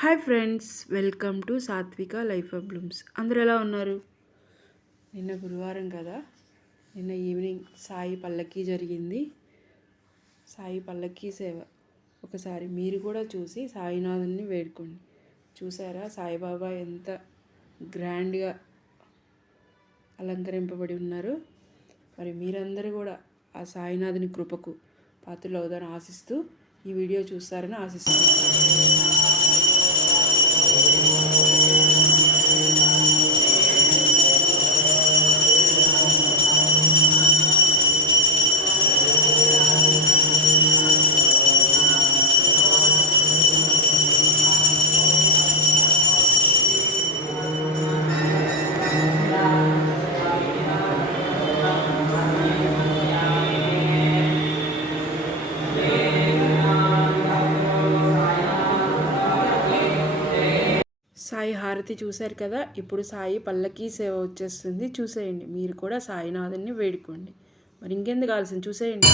Hi friends, welcome to సాత్విక life of Bloom's. అందరూ ఎలా ఉన్నారు? నిన్న గురువారం కదా, నిన్న ఈవినింగ్ సాయి పల్లకీ జరిగింది. సాయి పల్లకీ సేవ ఒకసారి మీరు కూడా చూసి సాయినాథుని వేడుకోండి. చూసారా సాయిబాబా ఎంత గ్రాండ్గా అలంకరింపబడి ఉన్నారు? మరి మీరందరూ కూడా ఆ సాయినాథుని కృపకు పాత్రలు అవుదాన్ని ఆశిస్తూ ఈ వీడియో చూస్తారని ఆశిస్తున్నాను. సాయి హారతి చూశారు కదా, ఇప్పుడు సాయి పల్లకీ సేవ వచ్చేస్తుంది. చూసేయండి, మీరు కూడా సాయినాథుని వేడుకోండి. మరి ఇంకెందుకు ఆలస్యం, చూసేయండి.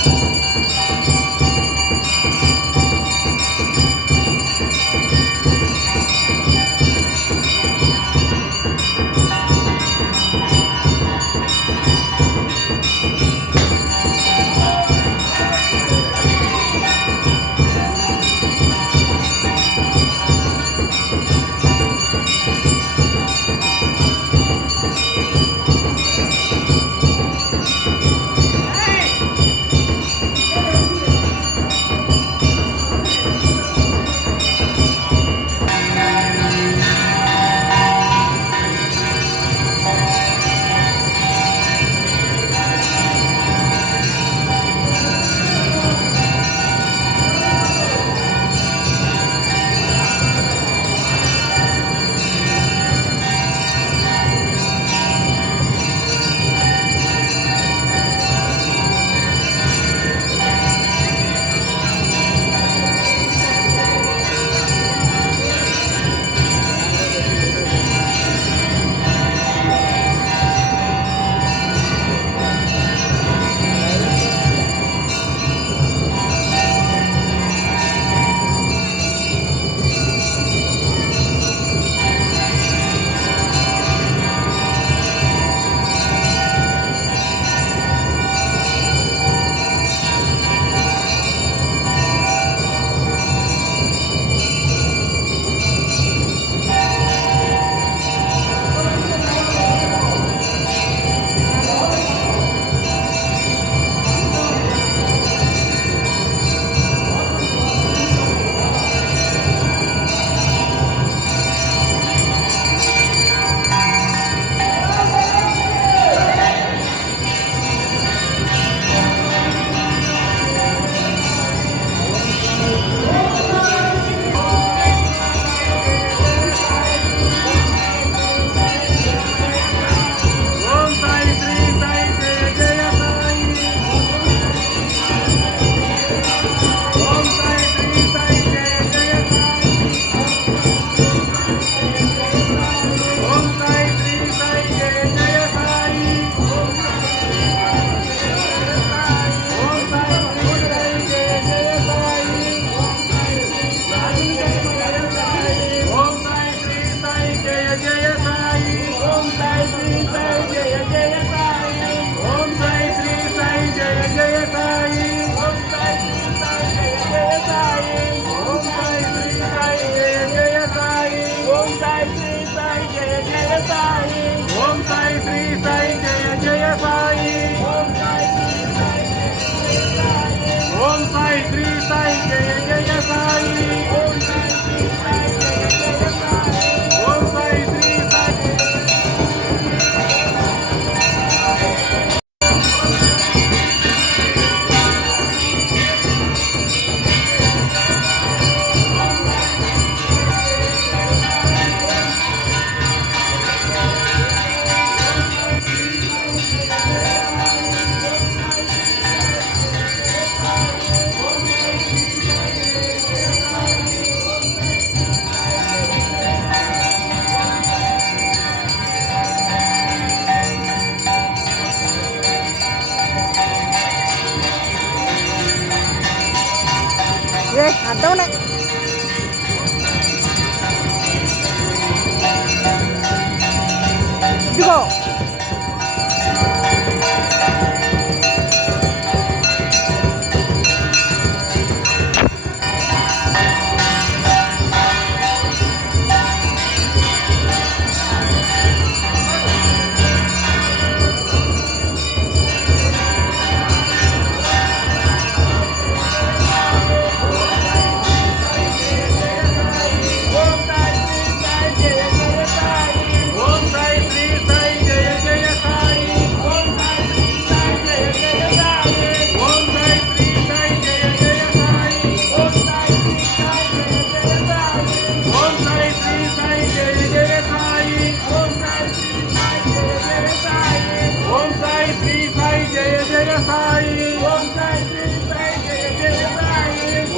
ఓం సాయి శ్రీ సాయి జయ జయ సాయి. ఓం సాయి శ్రీ సాయి జయ జయ సాయి. ఓం సాయి శ్రీ సాయి జయ జయ సాయి.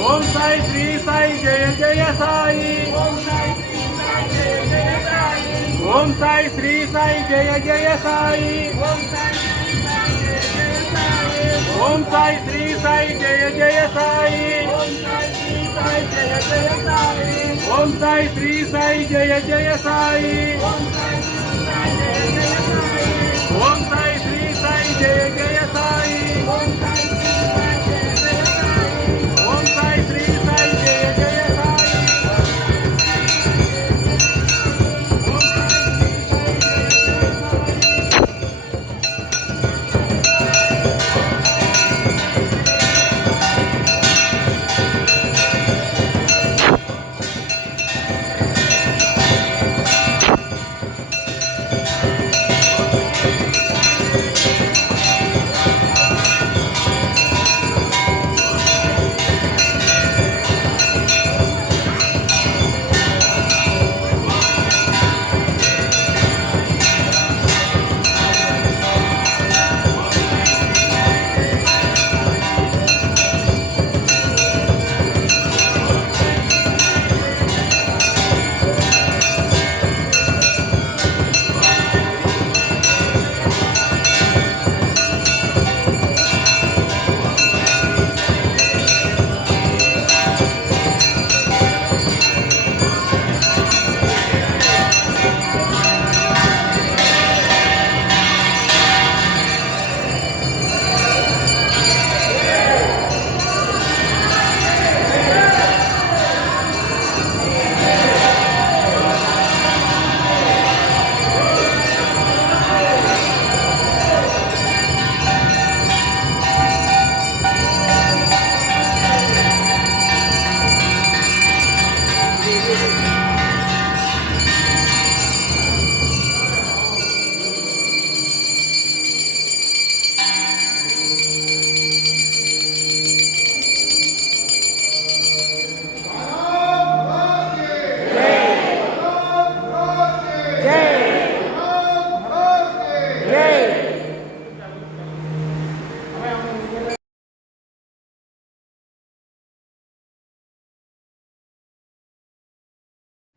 ఓం సాయి శ్రీ సాయి జయ జయ సాయి. ఓం సాయి శ్రీ సాయి జయ జయ సాయి. ఓం సాయి శ్రీ సాయి జయ జయ సాయి. ఓం సాయి శ్రీ సాయి జయ జయ సాయి. ఓం సాయి శ్రీ సాయి జయ జయ సాయి. ఓం సాయి శ్రీ సాయి జయ జయ సాయి. ఓం సాయి శ్రీ సాయి జయ జయ సాయి.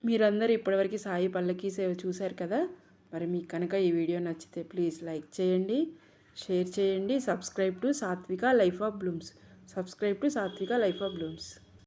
మీరందరూ ఇప్పటివరకు సాయి పల్లకీ సేవ చూశారు కదా. మరి మీకు కనుక ఈ వీడియో నచ్చితే ప్లీజ్ లైక్ చేయండి, షేర్ చేయండి. సబ్స్క్రైబ్ టు సాత్విక లైఫ్ ఆఫ్ బ్లూమ్స్.